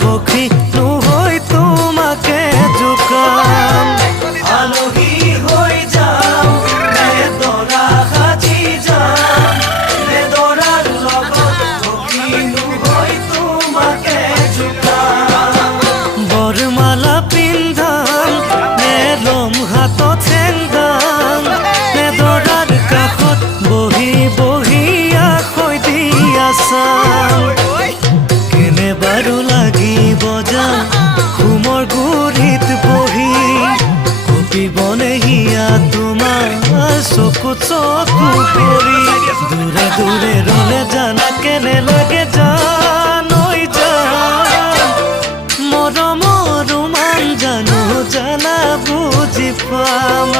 সখী নহৈ তোমাকে জোকাম আলহী হৈ যাম নে দৰা সাজি যাম নে দৰাৰ লগত সখী নহৈ তোমাকে জোকাম বৰমালা পিন্ধাম নে লম হাতত চেংদাম নে দৰাৰ কাষত বহি বহি আখৈ দি আছাম কেনে বাৰু লাগিব যাম ঘুমৰ গুৰিত বহি কপিবনে হিয়া তোমাৰ চকুত চকু পৰি দূৰে দূৰে ৰলে জানা কেনে লাগে জানৈ জান মৰমৰ ৰোমান জানো জানা বুজি পাম